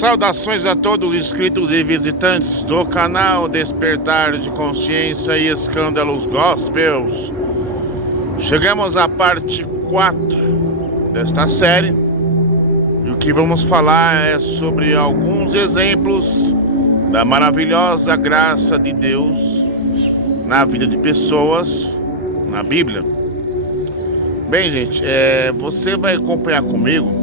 Saudações a todos os inscritos e visitantes do canal Despertar de Consciência e Escândalos Gospels. Chegamos à parte 4 desta série e o que vamos falar é sobre alguns exemplos da maravilhosa graça de Deus na vida de pessoas na Bíblia. Bem, gente, você vai acompanhar comigo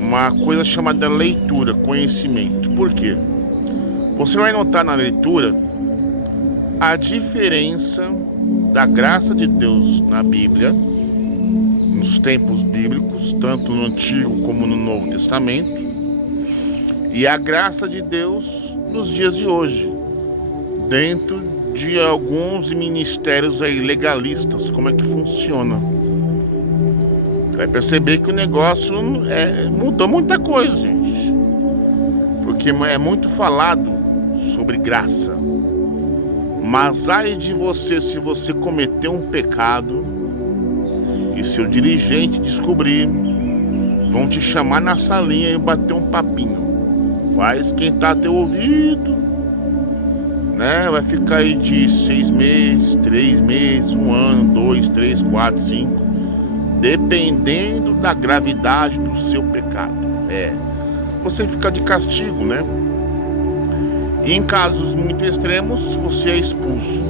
uma coisa chamada leitura, conhecimento. Por quê? Você vai notar na leitura a diferença da graça de Deus na Bíblia, nos tempos bíblicos, tanto no Antigo como no Novo Testamento, e a graça de Deus nos dias de hoje, dentro de alguns ministérios aí legalistas. Como é que funciona? Vai perceber que o negócio mudou muita coisa, gente. Porque é muito falado sobre graça. Mas ai de você se você cometer um pecado e seu dirigente descobrir, vão te chamar na salinha e bater um papinho. Vai esquentar teu ouvido, né? Vai ficar aí de 6 meses, 3 meses, 1 ano, 2, 3, 4, 5. Dependendo da gravidade do seu pecado. Você fica de castigo, né? E em casos muito extremos, você é expulso.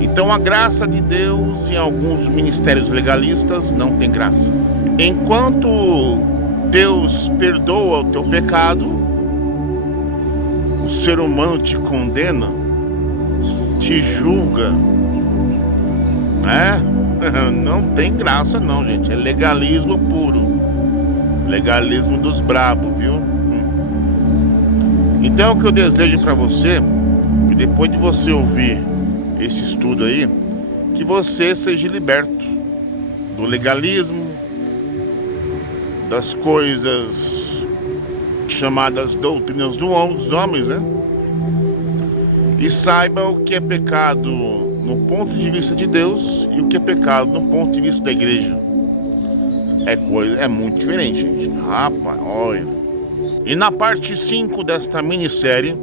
Então a graça de Deus em alguns ministérios legalistas não tem graça. Enquanto Deus perdoa o teu pecado, o ser humano te condena, te julga, né? Não tem graça não, gente. É legalismo puro. Legalismo dos brabos, viu? Então o que eu desejo pra você, que depois de você ouvir esse estudo aí, que você seja liberto do legalismo, das coisas chamadas doutrinas dos homens, né? E saiba o que é pecado no ponto de vista de Deus e o que é pecado no ponto de vista da igreja. É muito diferente, gente. Rapaz, olha. E na parte 5 desta minissérie,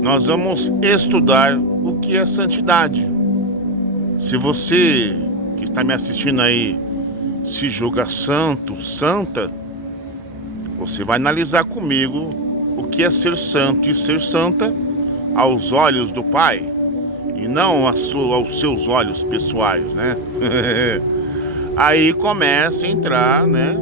nós vamos estudar o que é santidade. Se você que está me assistindo aí se julga santo, santa, você vai analisar comigo o que é ser santo e ser santa aos olhos do Pai. E não aos seus olhos pessoais, né? Aí começa a entrar, né,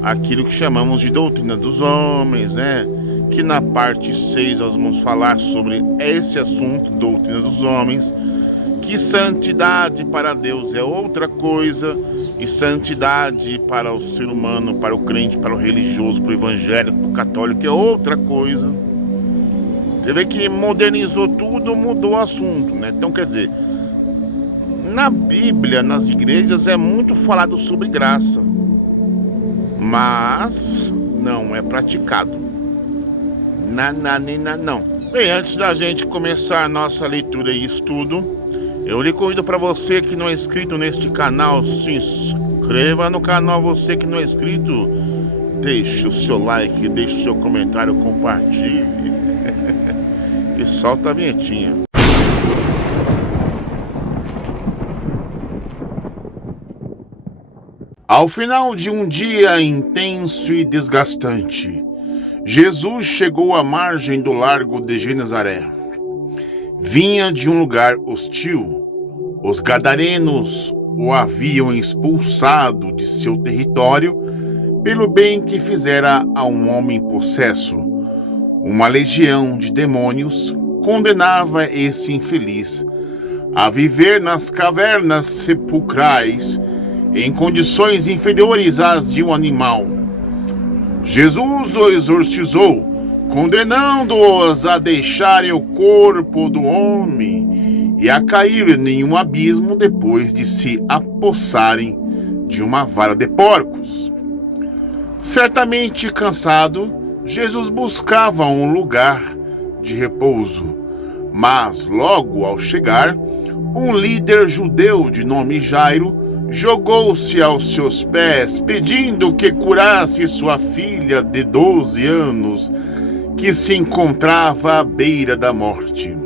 aquilo que chamamos de doutrina dos homens, né? Que na parte 6 nós vamos falar sobre esse assunto, doutrina dos homens. Que santidade para Deus é outra coisa, e santidade para o ser humano, para o crente, para o religioso, para o evangélico, para o católico é outra coisa. Você vê que modernizou tudo, mudou o assunto, né? Então, quer dizer, na Bíblia, nas igrejas, é muito falado sobre graça, mas não é praticado. Não. Bem, antes da gente começar a nossa leitura e estudo, eu lhe convido para você que não é inscrito neste canal, se inscreva no canal. Você que não é inscrito, deixe o seu like, deixe o seu comentário, compartilhe. E solta a vinhetinha. Ao final de um dia intenso e desgastante, Jesus chegou à margem do largo de Genezaré. Vinha de um lugar hostil. Os gadarenos o haviam expulsado de seu território pelo bem que fizera a um homem possesso. Uma legião de demônios condenava esse infeliz a viver nas cavernas sepulcrais em condições inferiores às de um animal. Jesus o exorcizou, condenando-os a deixarem o corpo do homem e a cair em um abismo depois de se apossarem de uma vara de porcos. Certamente cansado, Jesus buscava um lugar de repouso, mas logo ao chegar, um líder judeu de nome Jairo jogou-se aos seus pés, pedindo que curasse sua filha de 12 anos, que se encontrava à beira da morte.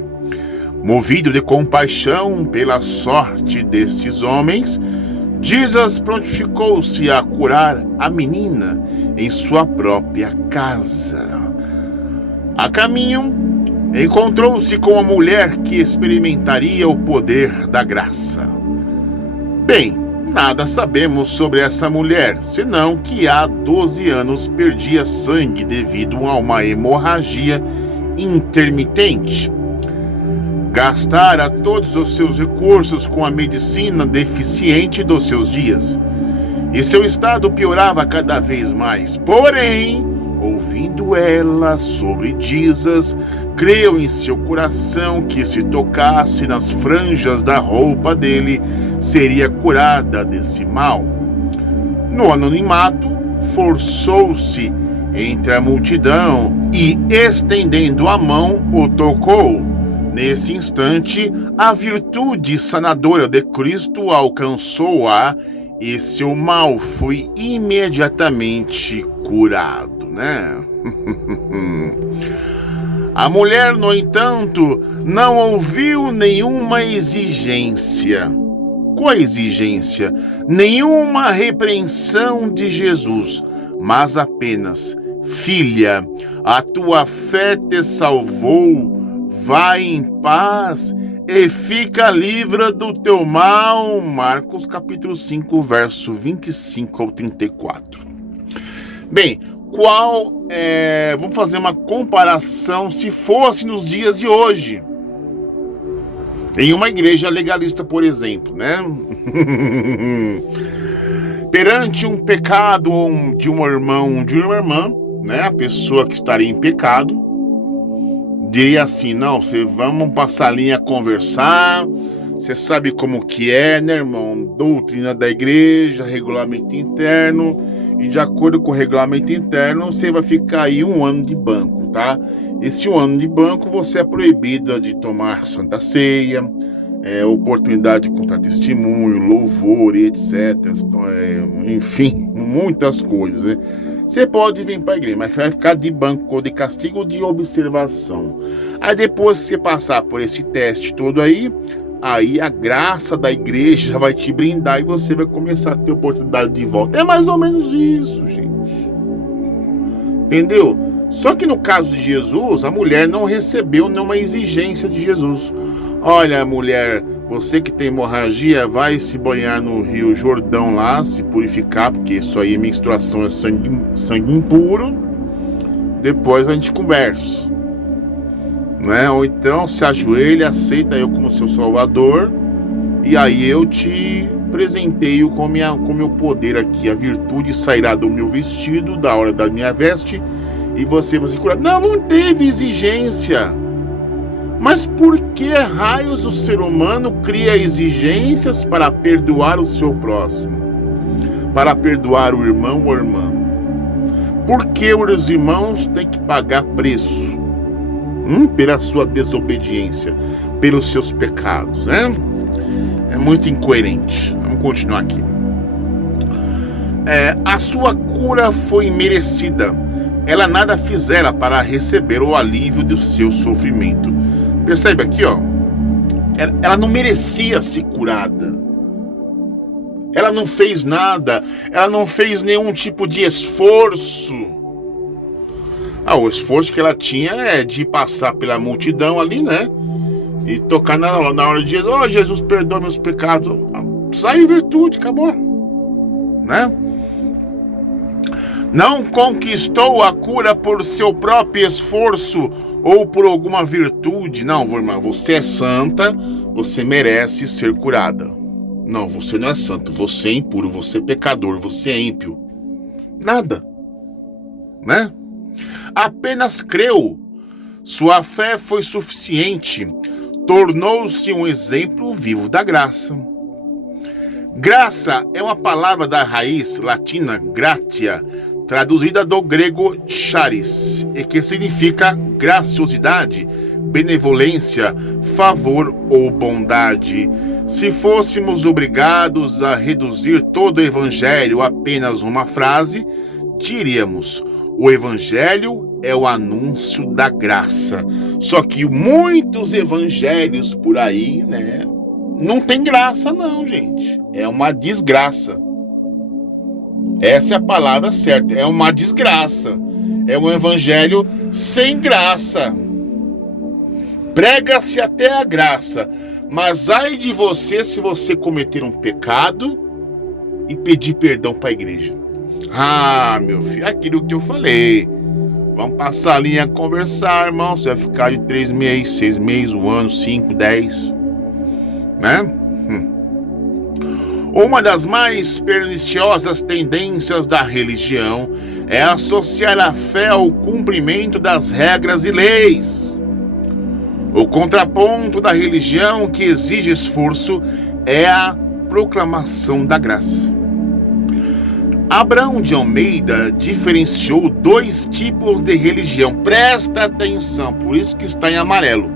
Movido de compaixão pela sorte desses homens, Jesus prontificou-se a curar a menina em sua própria casa. A caminho, encontrou-se com a mulher que experimentaria o poder da graça. Bem, nada sabemos sobre essa mulher, senão que há 12 anos perdia sangue devido a uma hemorragia intermitente. Gastara todos os seus recursos com a medicina deficiente dos seus dias, e seu estado piorava cada vez mais. Porém, ouvindo ela sobre Jesus, creu em seu coração que se tocasse nas franjas da roupa dele, seria curada desse mal. No anonimato, forçou-se entre a multidão e, estendendo a mão, o tocou. Nesse instante, a virtude sanadora de Cristo alcançou-a e seu mal foi imediatamente curado, né? A mulher, no entanto, não ouviu nenhuma exigência. Qual exigência? Nenhuma repreensão de Jesus, mas apenas: filha, a tua fé te salvou. Vai em paz e fica livre do teu mal. Marcos capítulo 5, verso 25 ao 34. Bem, vamos fazer uma comparação se fosse nos dias de hoje. Em uma igreja legalista, por exemplo, né? Perante um pecado de um irmão, de uma irmã, né? A pessoa que estaria em pecado diria assim: não, vamos passar a linha, conversar, você sabe como que é, né, irmão? Doutrina da igreja, regulamento interno, e de acordo com o regulamento interno, você vai ficar aí 1 ano de banco, tá? Esse 1 ano de banco, você é proibido de tomar Santa Ceia, oportunidade de contar testemunho, louvor e etc. Enfim, muitas coisas, né? Você pode vir para a igreja, mas vai ficar de banco, ou de castigo, ou de observação. Aí depois que você passar por esse teste todo aí a graça da igreja vai te brindar e você vai começar a ter oportunidade de volta. É mais ou menos isso, gente. Entendeu? Só que no caso de Jesus, a mulher não recebeu nenhuma exigência de Jesus. Olha, mulher, você que tem hemorragia, vai se banhar no Rio Jordão lá, se purificar, porque isso aí, menstruação é sangue impuro. Depois a gente conversa, né? Ou então se ajoelha, aceita eu como seu salvador, e aí eu te presenteio com meu poder aqui. A virtude sairá do meu vestido, da hora da minha veste, e você vai se curar. Não teve exigência. Mas por que raios o ser humano cria exigências para perdoar o seu próximo? Para perdoar o irmão ou a irmã? Por que os irmãos têm que pagar preço? Pela sua desobediência, pelos seus pecados, né? É muito incoerente. Vamos continuar aqui. A sua cura foi merecida. Ela nada fizera para receber o alívio do seu sofrimento. Percebe aqui, ó. Ela não merecia ser curada. Ela não fez nada. Ela não fez nenhum tipo de esforço. O esforço que ela tinha é de passar pela multidão ali, né? E tocar na hora de Jesus. Jesus, perdoa meus pecados. Sai em virtude, acabou. Né? Não conquistou a cura por seu próprio esforço ou por alguma virtude. Não, irmã, você é santa, você merece ser curada. Não, você não é santo, você é impuro, você é pecador, você é ímpio. Nada, né? Apenas creu. Sua fé foi suficiente. Tornou-se um exemplo vivo da graça. Graça é uma palavra da raiz latina gratia, traduzida do grego charis, e que significa graciosidade, benevolência, favor ou bondade. Se fôssemos obrigados a reduzir todo o Evangelho a apenas uma frase, diríamos: o Evangelho é o anúncio da graça. Só que muitos evangelhos por aí, né, não tem graça não, gente. É uma desgraça. Essa é a palavra certa. É uma desgraça. É um evangelho sem graça. Prega-se até a graça, mas ai de você se você cometer um pecado e pedir perdão para a igreja. Ah, meu filho, aquilo que eu falei. Vamos passar a linha a conversar, irmão. Você vai ficar de 3 meses, 6 meses, 1 ano, 5, 10, né? Uma das mais perniciosas tendências da religião é associar a fé ao cumprimento das regras e leis. O contraponto da religião que exige esforço é a proclamação da graça. Abraão de Almeida diferenciou 2 tipos de religião. Presta atenção, por isso que está em amarelo.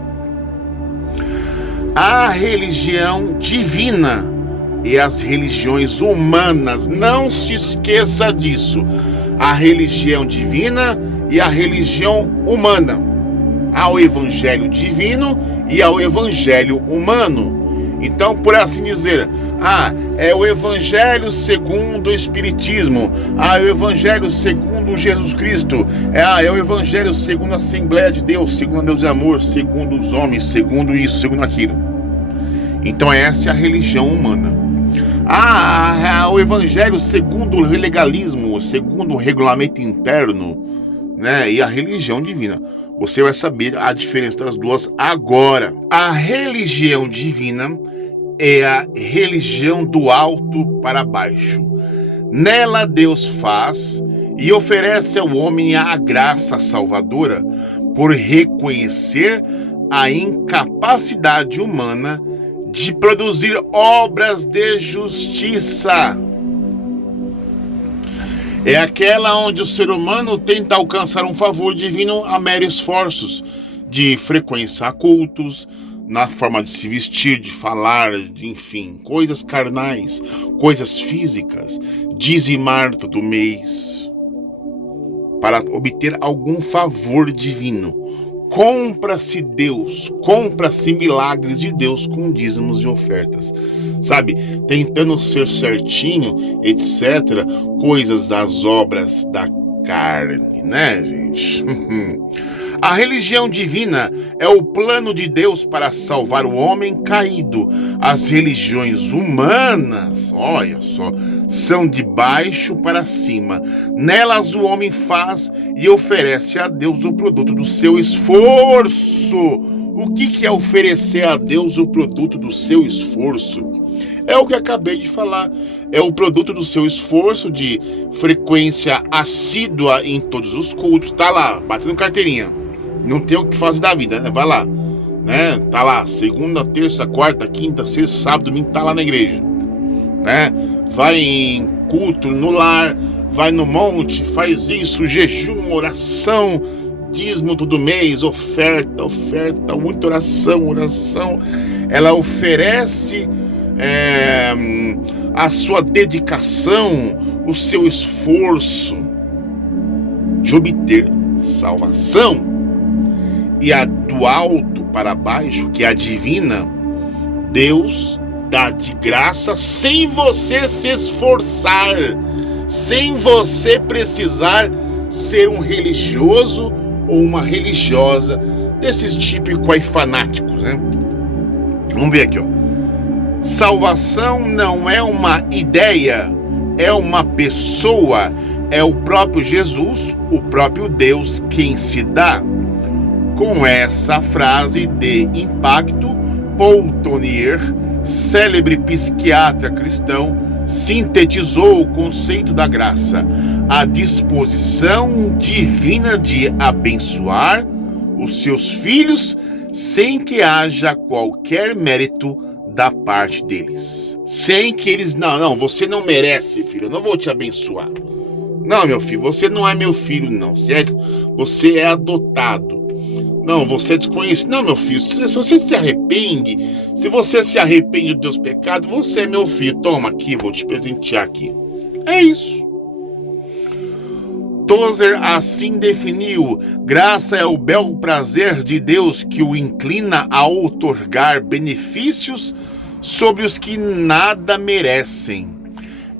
A religião divina e as religiões humanas. Não se esqueça disso. A religião divina e a religião humana. Há o evangelho divino e há o evangelho humano. Então, por assim dizer, é o evangelho segundo o Espiritismo, é o evangelho segundo Jesus Cristo, é o evangelho segundo a Assembleia de Deus, segundo Deus e amor, segundo os homens, segundo isso, segundo aquilo. Então essa é a religião humana. O evangelho segundo o legalismo, segundo o regulamento interno, né? E a religião divina. Você vai saber a diferença das duas agora. A religião divina é a religião do alto para baixo. Nela Deus faz e oferece ao homem a graça salvadora por reconhecer a incapacidade humana de produzir obras de justiça. É aquela onde o ser humano tenta alcançar um favor divino a meros esforços de frequência a cultos, na forma de se vestir, de falar, enfim, coisas carnais, coisas físicas, dizimar todo mês, para obter algum favor divino. Compra-se Deus, compra-se milagres de Deus com dízimos e ofertas, sabe? Tentando ser certinho, etc. Coisas das obras da carne, né, gente? A religião divina é o plano de Deus para salvar o homem caído. As religiões humanas, olha só, são de baixo para cima. Nelas o homem faz e oferece a Deus o produto do seu esforço. O que é oferecer a Deus o produto do seu esforço? É o que acabei de falar. É o produto do seu esforço de frequência assídua em todos os cultos. Tá lá, batendo carteirinha. Não tem o que fazer da vida, né? Vai lá, né? Tá lá, segunda, terça, quarta, quinta, sexta, sábado, domingo, tá lá na igreja, né? Vai em culto no lar, vai no monte, faz isso, jejum, oração, dízimo todo mês, oferta, muita oração. Ela oferece a sua dedicação, o seu esforço de obter salvação. E a do alto para baixo, que é a divina, Deus dá de graça sem você se esforçar, sem você precisar ser um religioso ou uma religiosa desses típicos aí fanáticos, né? Vamos ver aqui, ó. Salvação não é uma ideia, é uma pessoa, é o próprio Jesus, o próprio Deus quem se dá. Com essa frase de impacto, Paul Tournier, célebre psiquiatra cristão, sintetizou o conceito da graça, a disposição divina de abençoar os seus filhos sem que haja qualquer mérito da parte deles. Sem que eles, não, você não merece, filho, eu não vou te abençoar. Não, meu filho, você não é meu filho, não, certo? Você é adotado. Não, você é desconhecido. Não, meu filho, se você se arrepende, se você se arrepende dos teus pecados, você é meu filho. Toma aqui, vou te presentear aqui. É isso. Tozer assim definiu: graça é o bel prazer de Deus que o inclina a outorgar benefícios sobre os que nada merecem.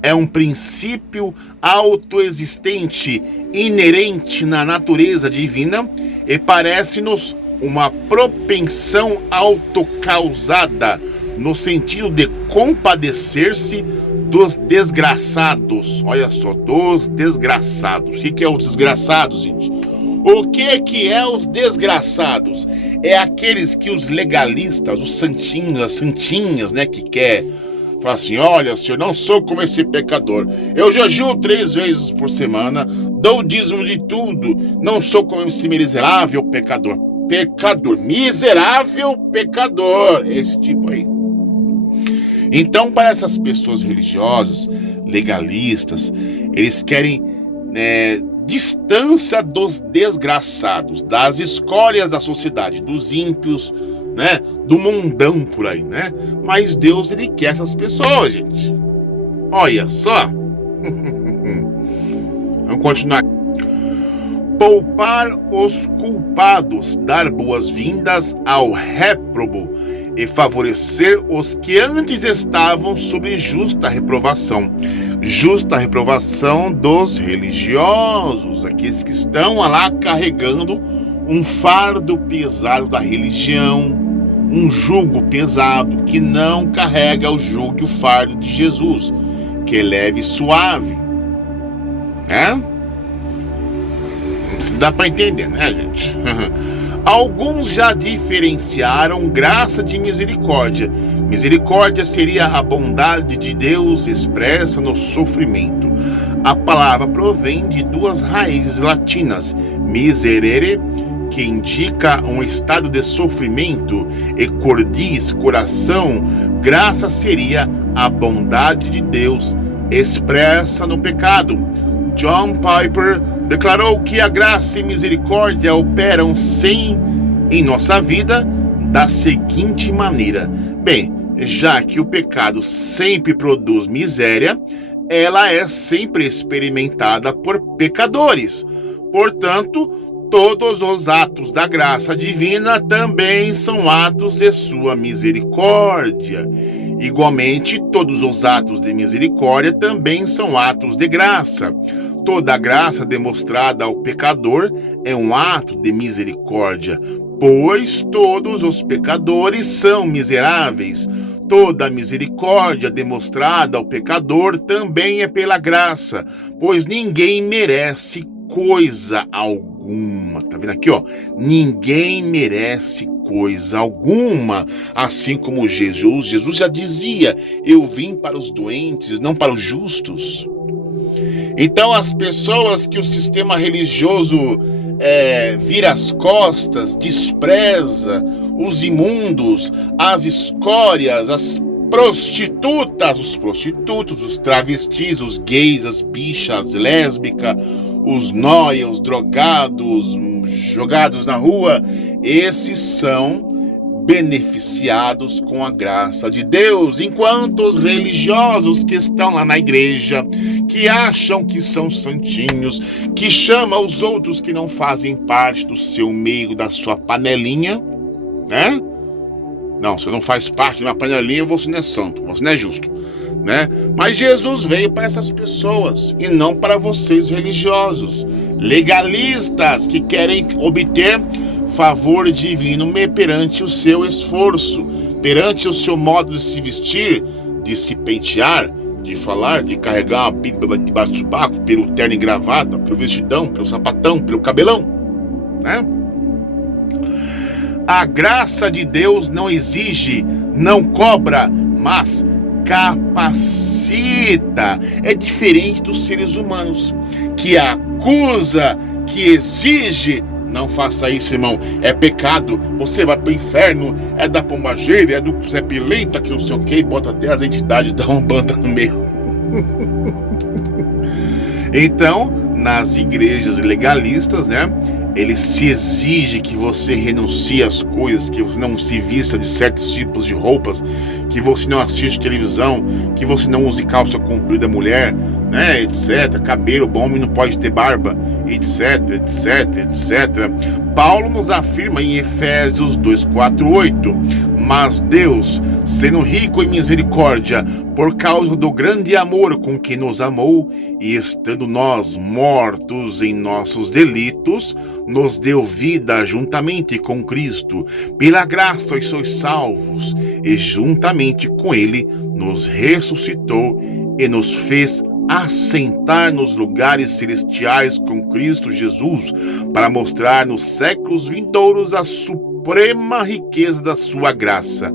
É um princípio autoexistente, inerente na natureza divina, e parece-nos uma propensão autocausada, no sentido de compadecer-se dos desgraçados. Olha só, dos desgraçados. O que é os desgraçados, gente? O que é os desgraçados? É aqueles que os legalistas, os santinhos, as santinhas, né, que quer falar assim: olha, senhor, não sou como esse pecador. Eu jejuo 3 vezes por semana, dou o dízimo de tudo. Não sou como esse miserável pecador. Pecador, miserável pecador. Esse tipo aí. Então, para essas pessoas religiosas, legalistas, eles querem distância dos desgraçados, das escórias da sociedade, dos ímpios, né, do mundão por aí, né? Mas Deus, ele quer essas pessoas, gente. Olha só. Vamos continuar. Poupar os culpados, dar boas-vindas ao réprobo e favorecer os que antes estavam sob justa reprovação. Justa reprovação dos religiosos, aqueles que estão lá carregando um fardo pesado da religião, um jugo pesado, que não carrega o jugo e o fardo de Jesus, que é leve e suave. Dá para entender, né, gente? Alguns já diferenciaram graça de misericórdia. Misericórdia seria a bondade de Deus expressa no sofrimento. A palavra provém de 2 raízes latinas: miserere, que indica um estado de sofrimento, e cordis, coração. Graça seria a bondade de Deus expressa no pecado. John Piper declarou que a graça e misericórdia operam em nossa vida da seguinte maneira: bem, já que o pecado sempre produz miséria, ela é sempre experimentada por pecadores. Portanto, todos os atos da graça divina também são atos de sua misericórdia. Igualmente, todos os atos de misericórdia também são atos de graça. Toda a graça demonstrada ao pecador é um ato de misericórdia, pois todos os pecadores são miseráveis. Toda a misericórdia demonstrada ao pecador também é pela graça, pois ninguém merece coisa alguma. Tá vendo aqui, ó? Ninguém merece coisa alguma. Assim como Jesus já dizia: eu vim para os doentes, não para os justos. Então, as pessoas que o sistema religioso vira as costas, despreza, os imundos, as escórias, as prostitutas, os prostitutos, os travestis, os gays, as bichas, lésbicas, os nóia, os drogados, jogados na rua, esses são beneficiados com a graça de Deus, enquanto os religiosos que estão lá na igreja, que acham que são santinhos, que chamam os outros que não fazem parte do seu meio, da sua panelinha, né? Não, você não faz parte de uma panelinha, você não é santo, você não é justo, né? Mas Jesus veio para essas pessoas e não para vocês religiosos, legalistas que querem obter favor divino perante o seu esforço, perante o seu modo de se vestir, de se pentear, de falar, de carregar uma bíblia debaixo do sovaco, pelo terno e gravata, pelo vestidão, pelo sapatão, pelo cabelão, né? A graça de Deus não exige, não cobra, mas capacita. É diferente dos seres humanos, que acusa, que exige. Não faça isso, irmão, é pecado, você vai pro inferno, é da pombageira, é do Zé Pilenta, que não sei o que, bota até as entidades da Umbanda no meio. Então, nas igrejas legalistas, né, ele se exige que você renuncie às coisas, que você não se vista de certos tipos de roupas, que você não assiste televisão, que você não use calça comprida mulher, né, etc. Cabelo, bom homem não pode ter barba, etc, etc, etc. Paulo nos afirma em Efésios 2:4-8: mas Deus, sendo rico em misericórdia, por causa do grande amor com que nos amou, e estando nós mortos em nossos delitos, nos deu vida juntamente com Cristo. Pela graça sois salvos, e juntamente com Ele nos ressuscitou e nos fez assentar nos lugares celestiais com Cristo Jesus, para mostrar nos séculos vindouros a suprema riqueza da sua graça,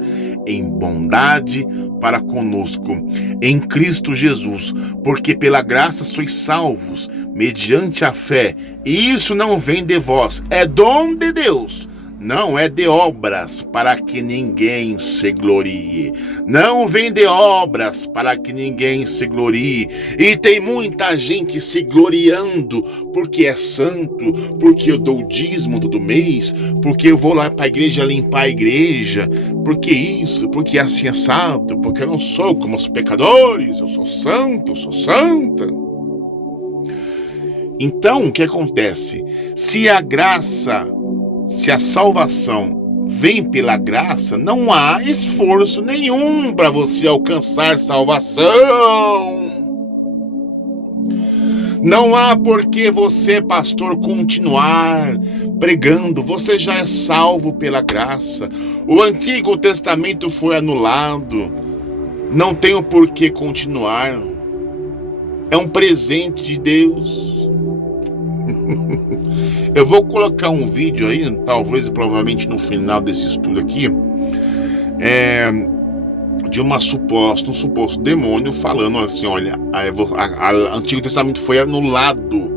em bondade para conosco, em Cristo Jesus, porque pela graça sois salvos, mediante a fé, e isso não vem de vós, é dom de Deus, não é de obras, para que ninguém se glorie. Não vem de obras, para que ninguém se glorie. E tem muita gente se gloriando, porque é santo, porque eu dou o dízimo todo mês, porque eu vou lá para a igreja limpar a igreja, porque isso, porque é assim assado, porque eu não sou como os pecadores, eu sou santo, eu sou santa. Então, o que acontece? Se a salvação vem pela graça, não há esforço nenhum para você alcançar salvação. Não há por que você, pastor, continuar pregando. Você já é salvo pela graça. O Antigo Testamento foi anulado. Não tenho por que continuar. É um presente de Deus. Eu vou colocar um vídeo aí, talvez provavelmente no final desse estudo aqui, de um suposto demônio falando assim: olha, o Antigo Testamento foi anulado,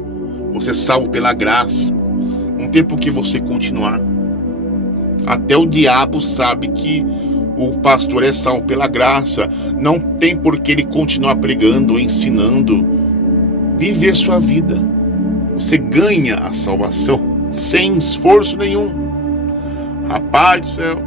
você é salvo pela graça, não tem por que você continuar. Até o diabo sabe que o pastor é salvo pela graça, não tem por que ele continuar pregando, ensinando. Viver sua vida. Você ganha a salvação sem esforço nenhum. Rapaz do céu.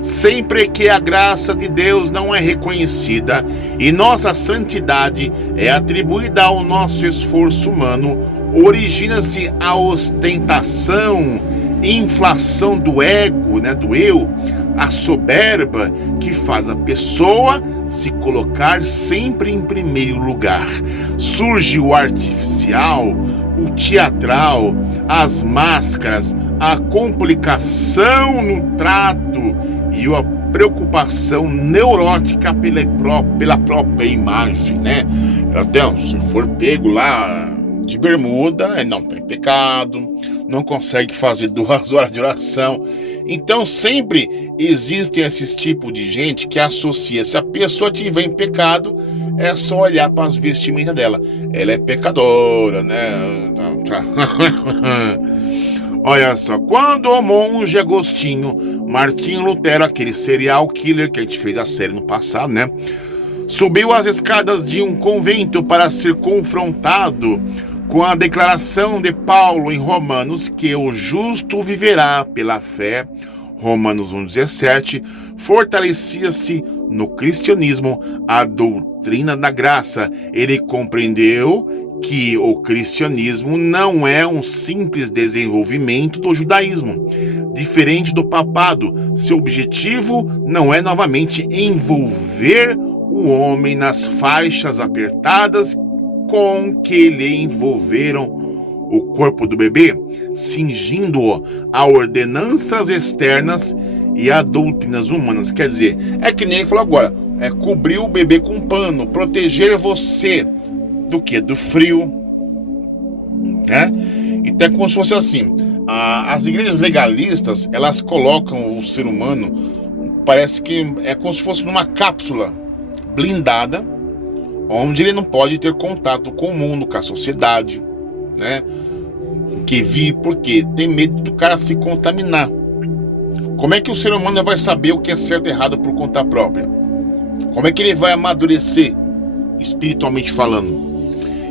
Sempre que a graça de Deus não é reconhecida e nossa santidade é atribuída ao nosso esforço humano, origina-se a ostentação, inflação do ego, do eu, a soberba que faz a pessoa se colocar sempre em primeiro lugar. Surge o artificial, o teatral, as máscaras, a complicação no trato e a preocupação neurótica pela própria imagem, Então, se for pego lá de bermuda, não tem pecado, não consegue fazer 2 horas de oração. Então sempre existem esses tipos de gente que associa, se a pessoa tiver em pecado, é só olhar para as vestimentas dela, ela é pecadora, Olha só, quando o monge Agostinho Martinho Lutero, aquele serial killer que a gente fez a série no passado, subiu as escadas de um convento para ser confrontado com a declaração de Paulo em Romanos, que o justo viverá pela fé, Romanos 1,17, fortalecia-se no cristianismo a doutrina da graça. Ele compreendeu que o cristianismo não é um simples desenvolvimento do judaísmo. Diferente do papado, seu objetivo não é novamente envolver o homem nas faixas apertadas com que lhe envolveram o corpo do bebê, cingindo-o a ordenanças externas e a doutrinas humanas. Quer dizer, é que nem ele falou agora, cobrir o bebê com pano, proteger você do quê? Do frio, Então é como se fosse assim, as igrejas legalistas, elas colocam o ser humano, parece que é como se fosse numa cápsula blindada, onde ele não pode ter contato com o mundo, com a sociedade, que vive, porque tem medo do cara se contaminar. Como é que o ser humano vai saber o que é certo e errado por conta própria? Como é que ele vai amadurecer espiritualmente falando?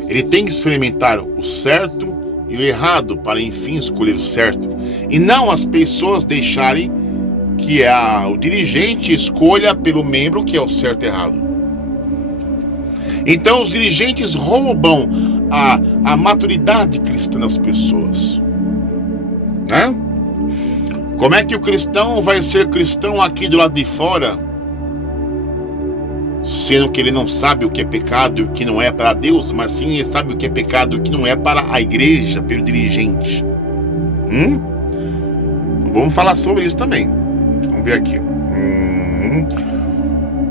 Ele tem que experimentar o certo e o errado para enfim escolher o certo, e não as pessoas deixarem que o dirigente escolha pelo membro que é o certo e errado. Então os dirigentes roubam a maturidade cristã das pessoas, né? Como é que o cristão vai ser cristão aqui do lado de fora, sendo que ele não sabe o que é pecado e o que não é para Deus, mas sim ele sabe o que é pecado e o que não é para a igreja, pelo dirigente? Vamos falar sobre isso também. Vamos ver aqui.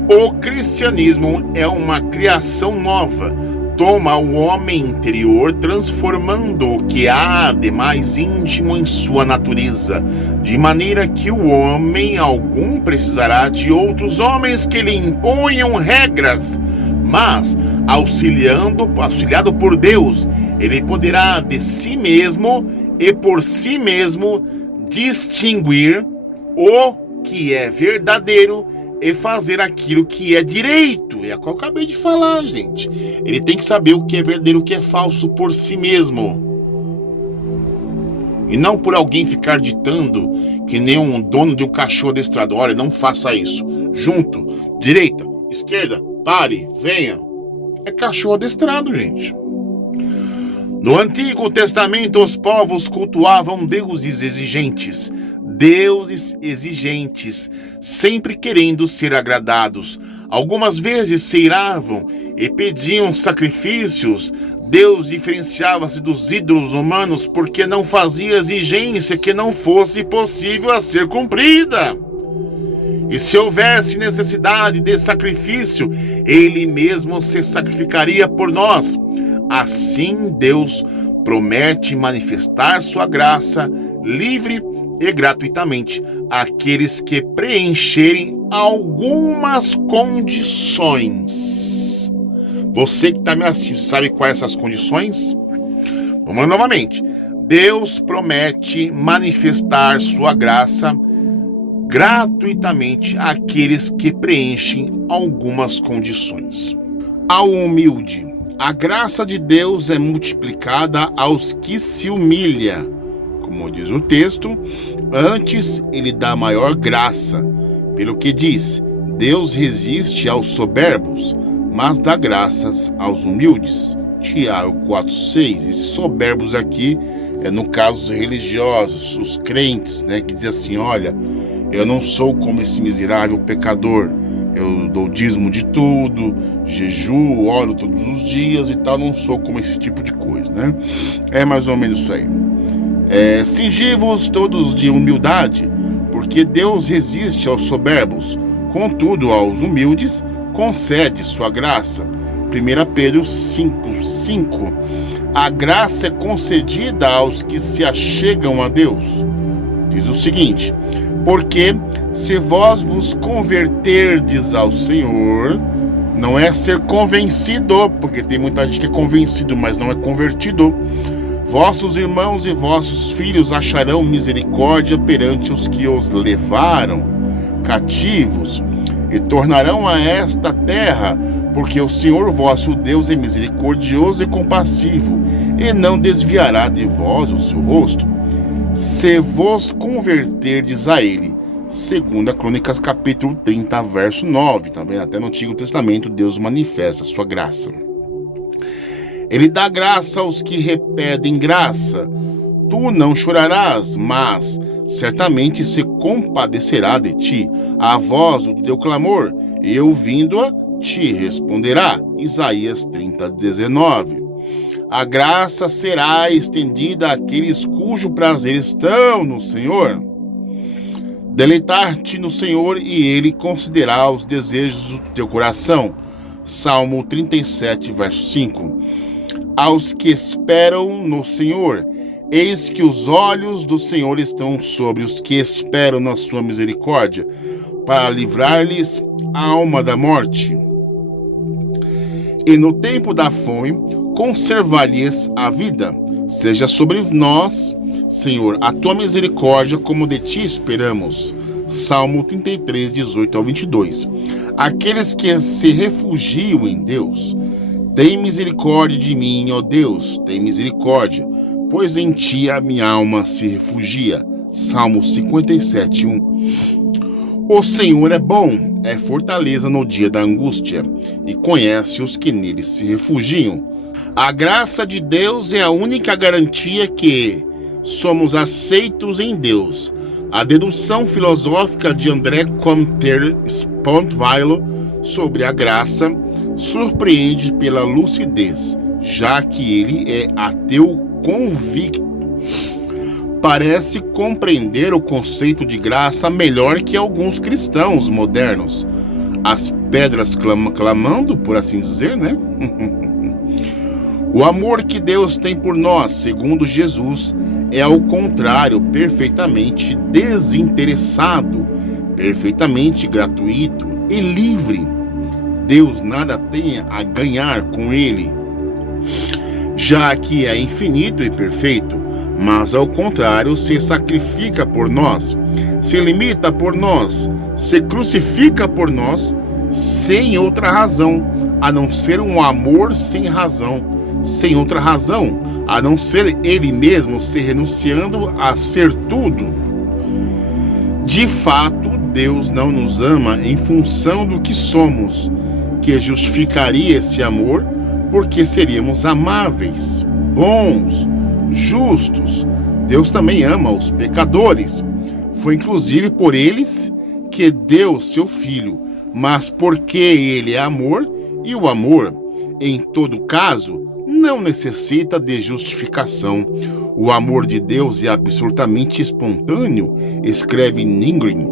O cristianismo é uma criação nova. Toma o homem interior, transformando o que há de mais íntimo em sua natureza, de maneira que o homem algum precisará de outros homens que lhe imponham regras, mas, auxiliado por Deus, ele poderá de si mesmo e por si mesmo distinguir o que é verdadeiro e fazer aquilo que é direito. É o que eu acabei de falar, gente. Ele tem que saber o que é verdadeiro e o que é falso por si mesmo. E não por alguém ficar ditando, que nem um dono de um cachorro adestrado. Olha, não faça isso. Junto, direita, esquerda, pare, venha. É cachorro adestrado, gente. No Antigo Testamento, os povos cultuavam deuses exigentes, sempre querendo ser agradados. Algumas vezes se iravam e pediam sacrifícios. Deus diferenciava-se dos ídolos humanos porque não fazia exigência que não fosse possível a ser cumprida. E se houvesse necessidade de sacrifício, Ele mesmo se sacrificaria por nós. Assim, Deus promete manifestar sua graça livre e gratuitamente àqueles que preencherem algumas condições. Você que está me assistindo, sabe quais essas condições? Vamos novamente. Deus promete manifestar sua graça gratuitamente àqueles que preenchem algumas condições. Ao humilde, a graça de Deus é multiplicada aos que se humilham. Como diz o texto, antes ele dá maior graça, pelo que diz, Deus resiste aos soberbos, mas dá graças aos humildes. Tiago 4,6. Esses soberbos aqui é no caso os religiosos, os crentes, né, que dizem assim, olha, eu não sou como esse miserável pecador, eu dou dízimo de tudo, jejuo, oro todos os dias e tal, não sou como esse tipo de coisa, né? É mais ou menos isso aí. Cingi-vos todos de humildade, porque Deus resiste aos soberbos, contudo aos humildes concede sua graça. 1 Pedro 5,5. A graça é concedida aos que se achegam a Deus. Diz o seguinte: porque se vós vos converterdes ao Senhor, não é ser convencido, porque tem muita gente que é convencido, mas não é convertido. Vossos irmãos e vossos filhos acharão misericórdia perante os que os levaram cativos e tornarão a esta terra, porque o Senhor vosso Deus é misericordioso e compassivo, e não desviará de vós o seu rosto, se vos converterdes a ele. 2 Crônicas capítulo 30, verso 9. Também até no Antigo Testamento Deus manifesta a sua graça. Ele dá graça aos que repedem graça. Tu não chorarás, mas certamente se compadecerá de ti a voz do teu clamor, e ouvindo-a te responderá. Isaías 30:19. A graça será estendida àqueles cujo prazer estão no Senhor. Deleitar-te no Senhor e Ele concederá os desejos do teu coração. Salmo 37, verso 5. Aos que esperam no Senhor, eis que os olhos do Senhor estão sobre os que esperam na sua misericórdia, para livrar-lhes a alma da morte. E no tempo da fome, conservar-lhes a vida. Seja sobre nós, Senhor, a tua misericórdia, como de ti esperamos. Salmo 33, 18 ao 22. Aqueles que se refugiam em Deus, tem misericórdia de mim, ó Deus, tem misericórdia, pois em ti a minha alma se refugia. Salmo 57:1. O Senhor é bom, é fortaleza no dia da angústia, e conhece os que nele se refugiam. A graça de Deus é a única garantia que somos aceitos em Deus. A dedução filosófica de André Comte Spontville sobre a graça surpreende pela lucidez, já que ele é ateu convicto. Parece compreender o conceito de graça melhor que alguns cristãos modernos. As pedras clamando, por assim dizer, né? O amor que Deus tem por nós, segundo Jesus, é ao contrário, perfeitamente desinteressado, perfeitamente gratuito e livre. Deus nada tem a ganhar com ele, já que é infinito e perfeito, mas ao contrário se sacrifica por nós, se limita por nós, se crucifica por nós, sem outra razão, a não ser um amor sem razão, sem outra razão, a não ser ele mesmo se renunciando a ser tudo. De fato, Deus não nos ama em função do que somos, que justificaria esse amor, porque seríamos amáveis, bons, justos. Deus também ama os pecadores. Foi inclusive por eles que deu seu Filho, mas porque ele é amor, e o amor, em todo caso, não necessita de justificação. O amor de Deus é absolutamente espontâneo, escreve Ningrin.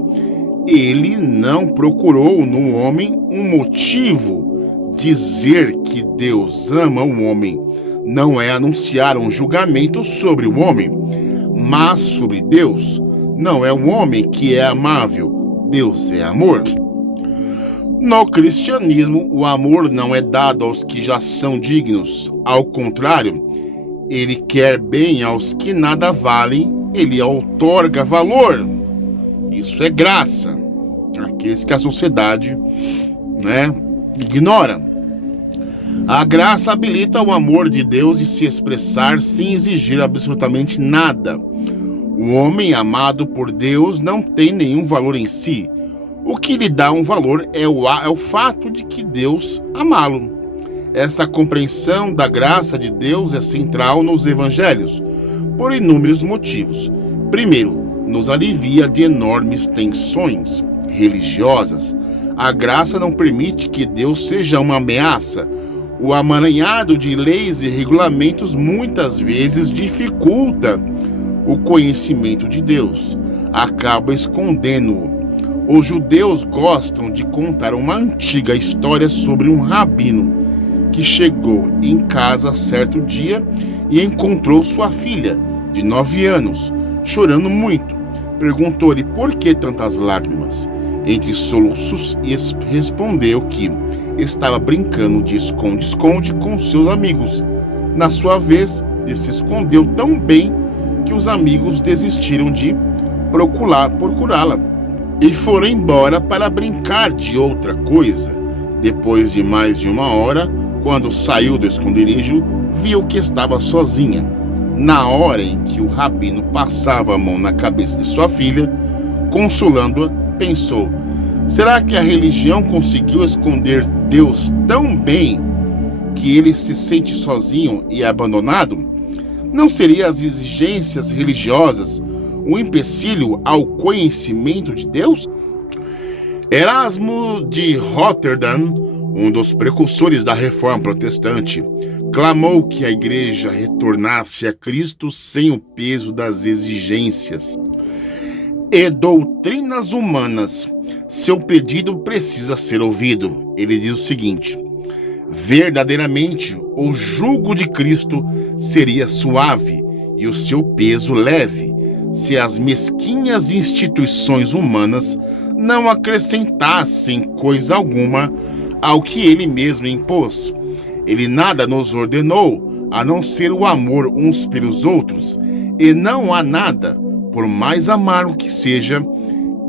Ele não procurou no homem um motivo. Dizer que Deus ama o homem não é anunciar um julgamento sobre o homem, mas sobre Deus. Não é o homem que é amável, Deus é amor. No cristianismo, o amor não é dado aos que já são dignos. Ao contrário, ele quer bem aos que nada valem, ele outorga valor. Isso é graça. Aqueles que a sociedade, ignora. A graça habilita o amor de Deus de se expressar sem exigir absolutamente nada. O homem amado por Deus não tem nenhum valor em si. O que lhe dá um valor é o fato de que Deus amá-lo. Essa compreensão da graça de Deus é central nos evangelhos, por inúmeros motivos. Primeiro, nos alivia de enormes tensões religiosas. A graça não permite que Deus seja uma ameaça. O amaranhado de leis e regulamentos muitas vezes dificulta o conhecimento de Deus, acaba escondendo-o. Os judeus gostam de contar uma antiga história sobre um rabino que chegou em casa certo dia e encontrou sua filha, de 9 anos, chorando muito. Perguntou-lhe por que tantas lágrimas. Entre soluços, respondeu que estava brincando de esconde-esconde com seus amigos. Na sua vez, ele se escondeu tão bem que os amigos desistiram de procurá-la e foram embora para brincar de outra coisa. Depois de mais de 1 hora, quando saiu do esconderijo, viu que estava sozinha. Na hora em que o rabino passava a mão na cabeça de sua filha, consolando-a, pensou: será que a religião conseguiu esconder Deus tão bem que ele se sente sozinho e abandonado? Não seriam as exigências religiosas um empecilho ao conhecimento de Deus? Erasmo de Roterdã, um dos precursores da Reforma Protestante, clamou que a Igreja retornasse a Cristo sem o peso das exigências e doutrinas humanas. Seu pedido precisa ser ouvido. Ele diz o seguinte: verdadeiramente, o jugo de Cristo seria suave e o seu peso leve, se as mesquinhas instituições humanas não acrescentassem coisa alguma ao que ele mesmo impôs. Ele nada nos ordenou, a não ser o amor uns pelos outros, e não há nada, por mais amargo que seja,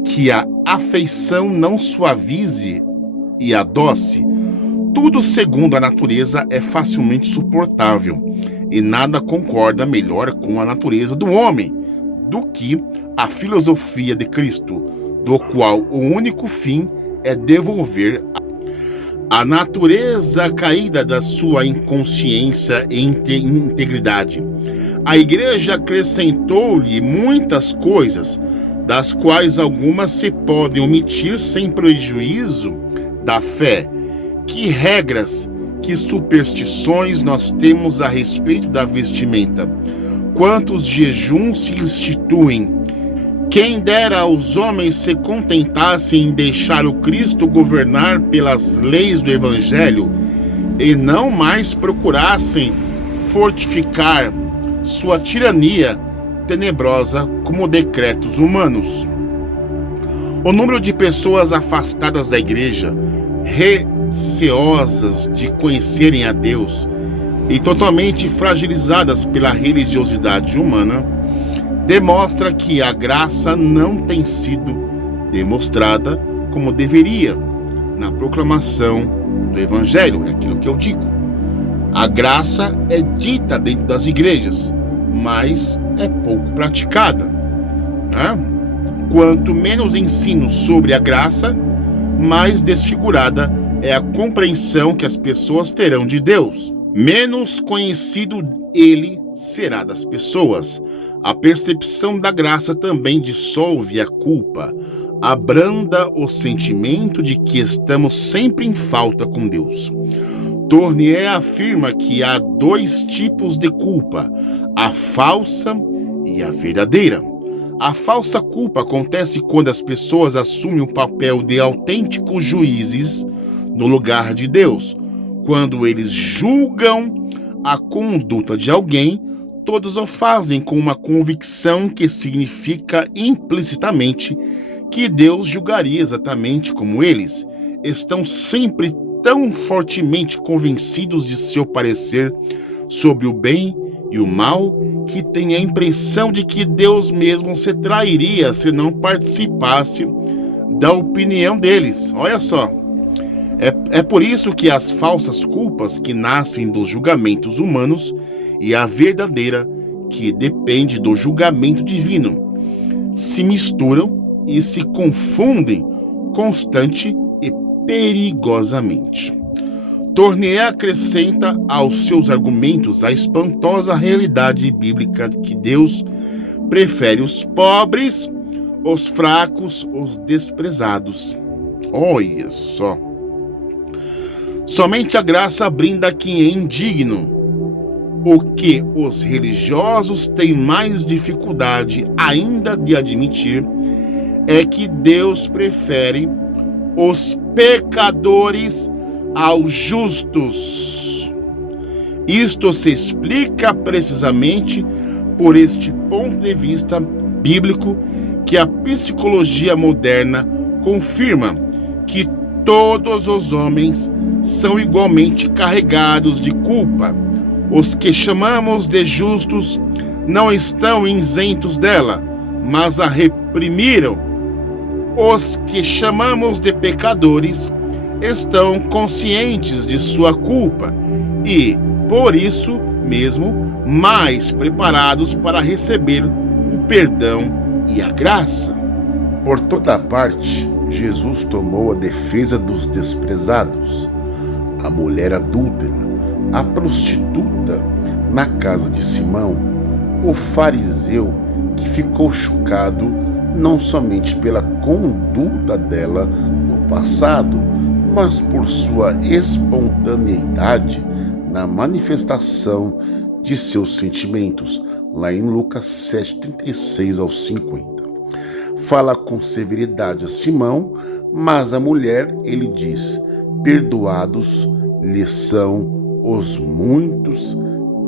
que a afeição não suavize e adoce. Tudo segundo a natureza é facilmente suportável, e nada concorda melhor com a natureza do homem do que a filosofia de Cristo, do qual o único fim é devolver a natureza caída da sua inconsciência e integridade. A igreja acrescentou-lhe muitas coisas, das quais algumas se podem omitir sem prejuízo da fé. Que regras, que superstições nós temos a respeito da vestimenta? Quantos jejuns se instituem? Quem dera aos homens se contentassem em deixar o Cristo governar pelas leis do Evangelho e não mais procurassem fortificar sua tirania tenebrosa como decretos humanos. O número de pessoas afastadas da igreja, receosas de conhecerem a Deus e totalmente fragilizadas pela religiosidade humana, demonstra que a graça não tem sido demonstrada como deveria na proclamação do Evangelho. É aquilo que eu digo. A graça é dita dentro das igrejas, mas é pouco praticada, né? Quanto menos ensino sobre a graça, mais desfigurada é a compreensão que as pessoas terão de Deus. Menos conhecido ele será das pessoas. A percepção da graça também dissolve a culpa, abranda o sentimento de que estamos sempre em falta com Deus. Tournier afirma que há dois tipos de culpa, a falsa e a verdadeira. A falsa culpa acontece quando as pessoas assumem o papel de autênticos juízes no lugar de Deus. Quando eles julgam a conduta de alguém, todos o fazem com uma convicção que significa implicitamente que Deus julgaria exatamente como eles. Estão sempre tão fortemente convencidos de seu parecer sobre o bem e o mal que têm a impressão de que Deus mesmo se trairia se não participasse da opinião deles. Olha só. É por isso que as falsas culpas que nascem dos julgamentos humanos e a verdadeira, que depende do julgamento divino, se misturam e se confundem constante e perigosamente. Tournier acrescenta aos seus argumentos a espantosa realidade bíblica que Deus prefere os pobres, os fracos, os desprezados. Olha só. Somente a graça brinda a quem é indigno. O que os religiosos têm mais dificuldade ainda de admitir é que Deus prefere os pecadores aos justos. Isto se explica precisamente por este ponto de vista bíblico que a psicologia moderna confirma que todos os homens são igualmente carregados de culpa. Os que chamamos de justos não estão isentos dela, mas a reprimiram. Os que chamamos de pecadores estão conscientes de sua culpa e, por isso mesmo, mais preparados para receber o perdão e a graça. Por toda parte, Jesus tomou a defesa dos desprezados, a mulher adúltera, a prostituta na casa de Simão, o fariseu que ficou chocado não somente pela conduta dela no passado, mas por sua espontaneidade na manifestação de seus sentimentos, lá em Lucas 7:36 ao 50. Fala com severidade a Simão, mas a mulher, ele diz, perdoados lhe são os muitos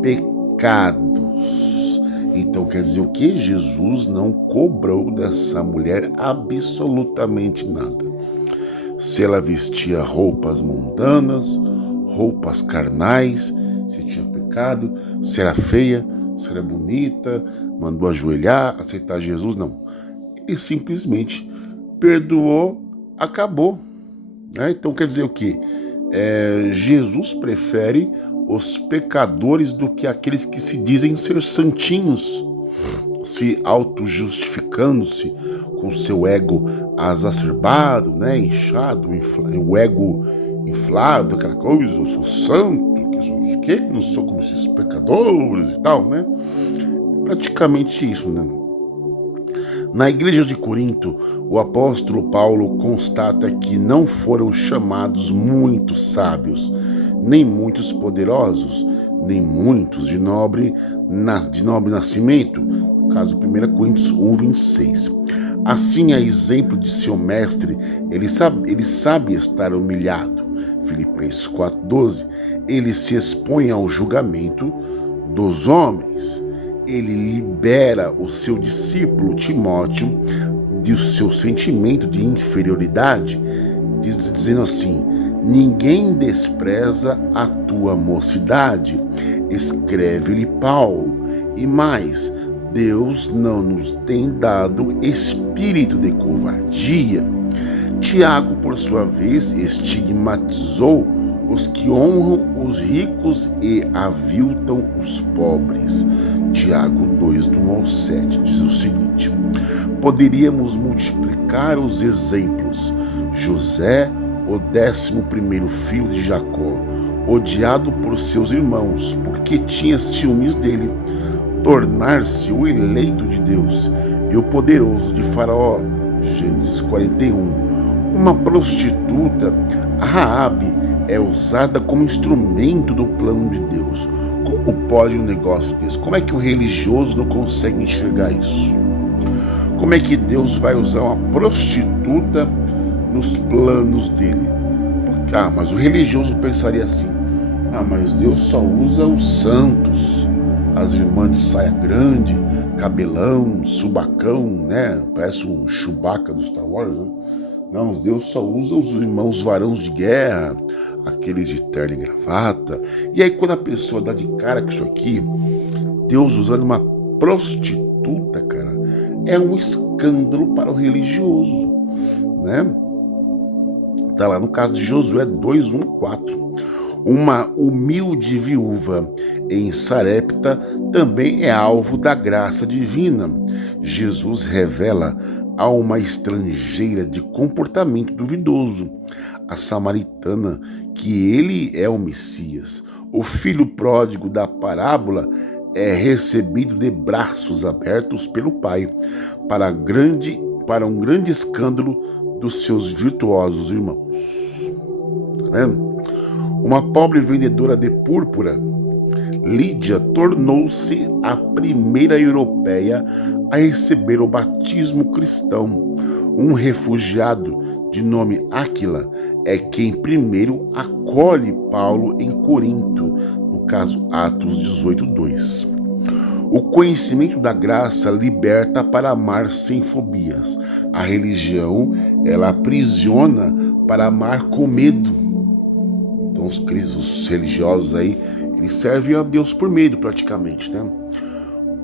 pecados. Então quer dizer o que? Jesus não cobrou dessa mulher absolutamente nada. Se ela vestia roupas mundanas, roupas carnais, se tinha pecado, se era feia, se era bonita, mandou ajoelhar, aceitar Jesus, não. Ele simplesmente perdoou, acabou. Então quer dizer o quê? Jesus prefere os pecadores do que aqueles que se dizem ser santinhos, se auto-justificando-se com seu ego exacerbado, né, inchado, o ego inflado, aquela coisa, eu sou santo, que não sou como esses pecadores e tal, né? Praticamente isso, né? Na igreja de Corinto, o apóstolo Paulo constata que não foram chamados muitos sábios, nem muitos poderosos, nem muitos de nobre nascimento, no caso 1 Coríntios 1:26. Assim, a exemplo de seu mestre, ele sabe estar humilhado. Filipenses 4:12, ele se expõe ao julgamento dos homens. Ele libera o seu discípulo Timóteo do seu sentimento de inferioridade, dizendo assim: ninguém despreza a tua mocidade, escreve-lhe Paulo, e mais, Deus não nos tem dado espírito de covardia. Tiago, por sua vez, estigmatizou os que honram os ricos e aviltam os pobres. Tiago 2:1-7 diz o seguinte: poderíamos multiplicar os exemplos. José, o 11º filho de Jacó, odiado por seus irmãos porque tinha ciúmes dele, tornar-se o eleito de Deus e o poderoso de Faraó. Gênesis 41. Uma prostituta, Raabe, é usada como instrumento do plano de Deus. Como pode um negócio desse? Como é que o religioso não consegue enxergar isso? Como é que Deus vai usar uma prostituta nos planos dele? Mas o religioso pensaria assim: mas Deus só usa os santos, as irmãs de saia grande, cabelão, subacão, né? Parece um Chewbacca do Star Wars, né? Não, Deus só usa os irmãos varões de guerra, aqueles de terno e gravata. E aí quando a pessoa dá de cara com isso aqui, Deus usando uma prostituta, cara, é um escândalo para o religioso, né? Tá lá no caso de Josué 2:1-4. Uma humilde viúva em Sarepta também é alvo da graça divina. Jesus revela a uma estrangeira de comportamento duvidoso, a samaritana, que ele é o Messias. O filho pródigo da parábola é recebido de braços abertos pelo pai, para um grande escândalo dos seus virtuosos irmãos. Tá vendo? Uma pobre vendedora de púrpura, Lídia, tornou-se a primeira europeia a receber o batismo cristão. Um refugiado de nome Áquila é quem primeiro acolhe Paulo em Corinto, no caso Atos 18:2. O conhecimento da graça liberta para amar sem fobias. A religião, ela aprisiona para amar com medo. Então os religiosos aí, eles servem a Deus por medo praticamente, né?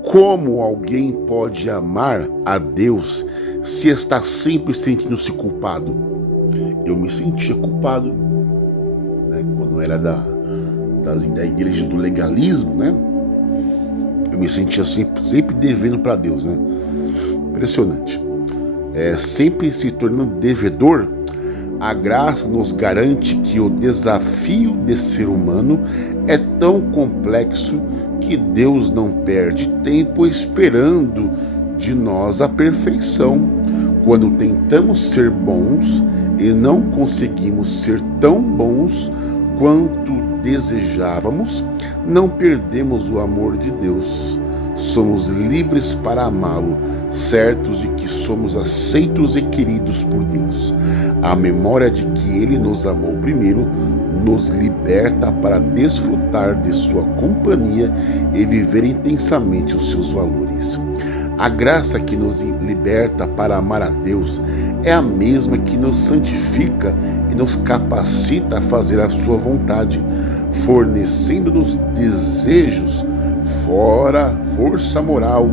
Como alguém pode amar a Deus se está sempre sentindo-se culpado? Eu me sentia culpado, né? Quando era da igreja do legalismo, né? Eu me sentia sempre devendo para Deus, né? Impressionante. Sempre se tornando devedor. A graça nos garante que o desafio de ser humano é tão complexo que Deus não perde tempo esperando de nós a perfeição. Quando tentamos ser bons e não conseguimos ser tão bons quanto desejávamos, não perdemos o amor de Deus. Somos livres para amá-lo, certos de que somos aceitos e queridos por Deus. A memória de que Ele nos amou primeiro nos liberta para desfrutar de sua companhia e viver intensamente os seus valores. A graça que nos liberta para amar a Deus é a mesma que nos santifica e nos capacita a fazer a sua vontade, fornecendo-nos desejos, força moral,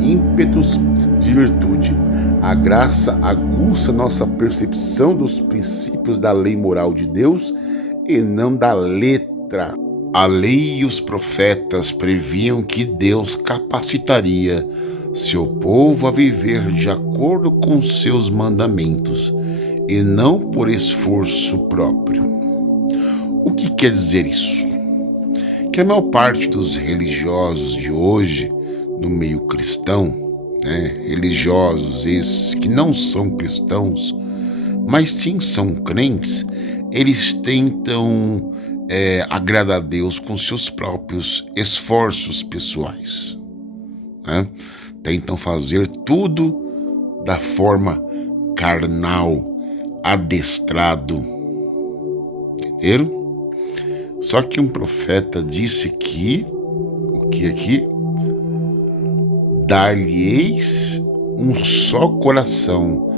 ímpetos de virtude. A graça aguça nossa percepção dos princípios da lei moral de Deus e não da letra. A lei e os profetas previam que Deus capacitaria seu povo a viver de acordo com seus mandamentos e não por esforço próprio. O que quer dizer isso? Que a maior parte dos religiosos de hoje, no meio cristão, religiosos esses que não são cristãos, mas sim são crentes, eles tentam agradar a Deus com seus próprios esforços pessoais. Tentam fazer tudo da forma carnal, adestrado. Entenderam? Só que um profeta disse que, o que aqui? Dar-lhe-eis um só coração,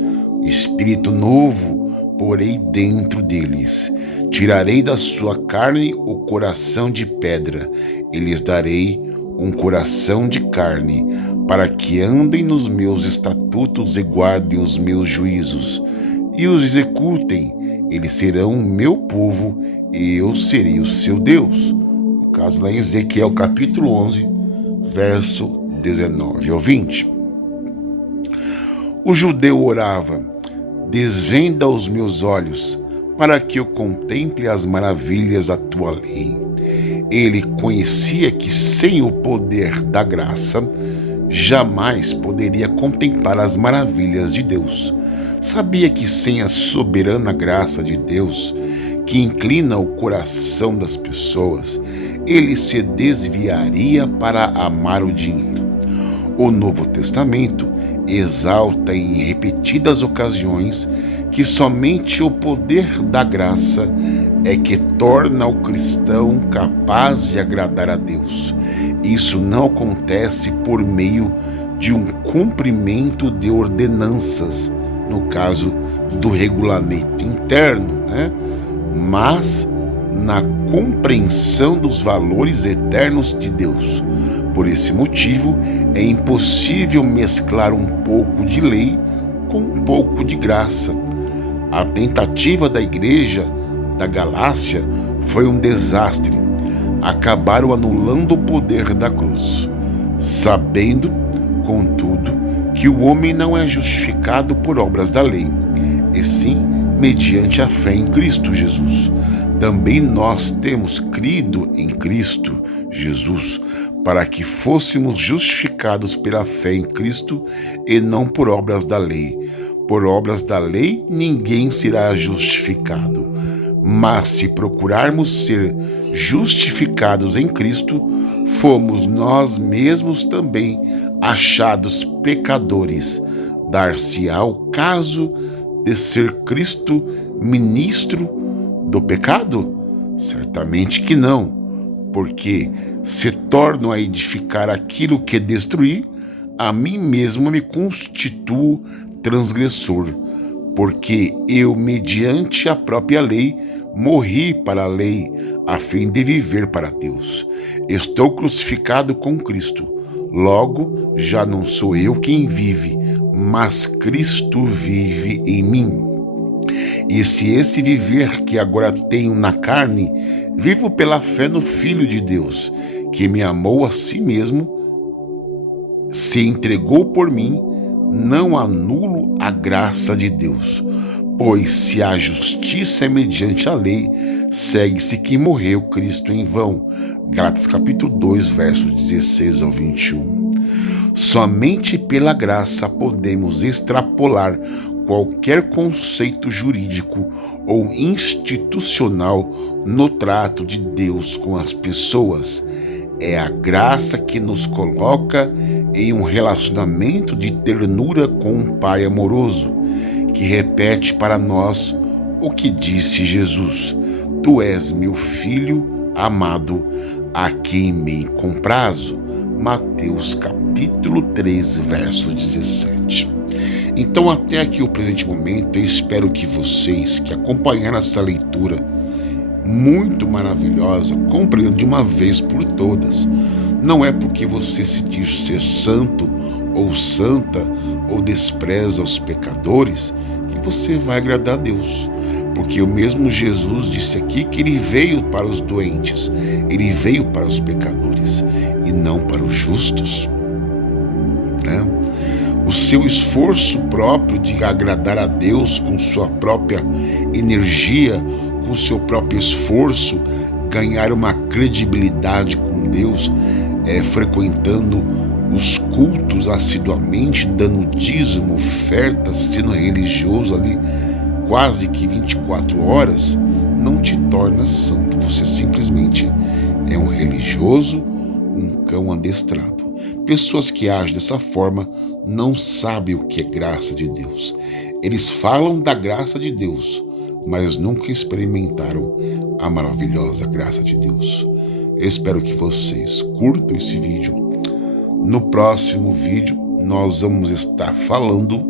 espírito novo porei dentro deles. Tirarei da sua carne o coração de pedra, e lhes darei um coração de carne, para que andem nos meus estatutos e guardem os meus juízos, e os executem. Eles serão o meu povo, e eu serei o seu Deus. No caso lá em Ezequiel capítulo 11, verso 19 ao 20. O judeu orava: desvenda os meus olhos, para que eu contemple as maravilhas da tua lei. Ele conhecia que sem o poder da graça, jamais poderia contemplar as maravilhas de Deus. Sabia que sem a soberana graça de Deus, que inclina o coração das pessoas, ele se desviaria para amar o dinheiro. O Novo Testamento exalta em repetidas ocasiões que somente o poder da graça é que torna o cristão capaz de agradar a Deus. Isso não acontece por meio de um cumprimento de ordenanças, no caso do regulamento interno, mas na compreensão dos valores eternos de Deus. Por esse motivo, é impossível mesclar um pouco de lei com um pouco de graça. A tentativa da igreja da Galácia foi um desastre. Acabaram anulando o poder da cruz, sabendo, contudo, que o homem não é justificado por obras da lei, e sim mediante a fé em Cristo Jesus. Também nós temos crido em Cristo Jesus, para que fôssemos justificados pela fé em Cristo e não por obras da lei. Por obras da lei ninguém será justificado. Mas se procurarmos ser justificados em Cristo, fomos nós mesmos também achados pecadores. Dar-se-á o caso de ser Cristo ministro do pecado? Certamente que não. Porque se torno a edificar aquilo que destruí, a mim mesmo me constituo transgressor, porque eu, mediante a própria lei, morri para a lei, a fim de viver para Deus. Estou crucificado com Cristo, logo já não sou eu quem vive, mas Cristo vive em mim. E se esse viver que agora tenho na carne, vivo pela fé no Filho de Deus, que me amou a si mesmo, se entregou por mim, não anulo a graça de Deus. Pois se a justiça é mediante a lei, segue-se que morreu Cristo em vão. Gálatas capítulo 2, versos 16 ao 21. Somente pela graça podemos extrapolar qualquer conceito jurídico ou institucional no trato de Deus com as pessoas. É a graça que nos coloca em um relacionamento de ternura com um Pai amoroso, que repete para nós o que disse Jesus: Tu és meu filho amado, a quem me comprazo. Mateus capítulo 3, verso 17. Então, até aqui o presente momento, eu espero que vocês que acompanharam essa leitura muito maravilhosa compreendam de uma vez por todas. Não é porque você se diz ser santo ou santa ou despreza os pecadores que você vai agradar a Deus. Porque o mesmo Jesus disse aqui que ele veio para os doentes, ele veio para os pecadores e não para os justos, né? O seu esforço próprio de agradar a Deus com sua própria energia, com seu próprio esforço, ganhar uma credibilidade com Deus, frequentando os cultos assiduamente, dando dízimo, oferta, sendo religioso ali quase que 24 horas, não te torna santo. Você simplesmente é um religioso, um cão adestrado. Pessoas que agem dessa forma não sabem o que é graça de Deus. Eles falam da graça de Deus, mas nunca experimentaram a maravilhosa graça de Deus. Eu espero que vocês curtam esse vídeo. No próximo vídeo nós vamos estar falando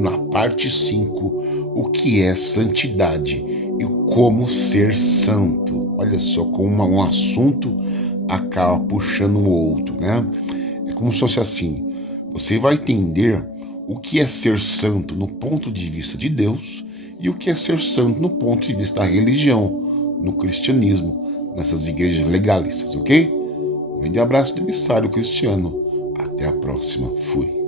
na parte 5 o que é santidade e como ser santo. Olha só como um assunto acaba puxando o outro, né? É como se fosse assim, você vai entender o que é ser santo no ponto de vista de Deus e o que é ser santo no ponto de vista da religião, no cristianismo, nessas igrejas legalistas, ok? Um grande abraço do emissário cristiano. Até a próxima. Fui.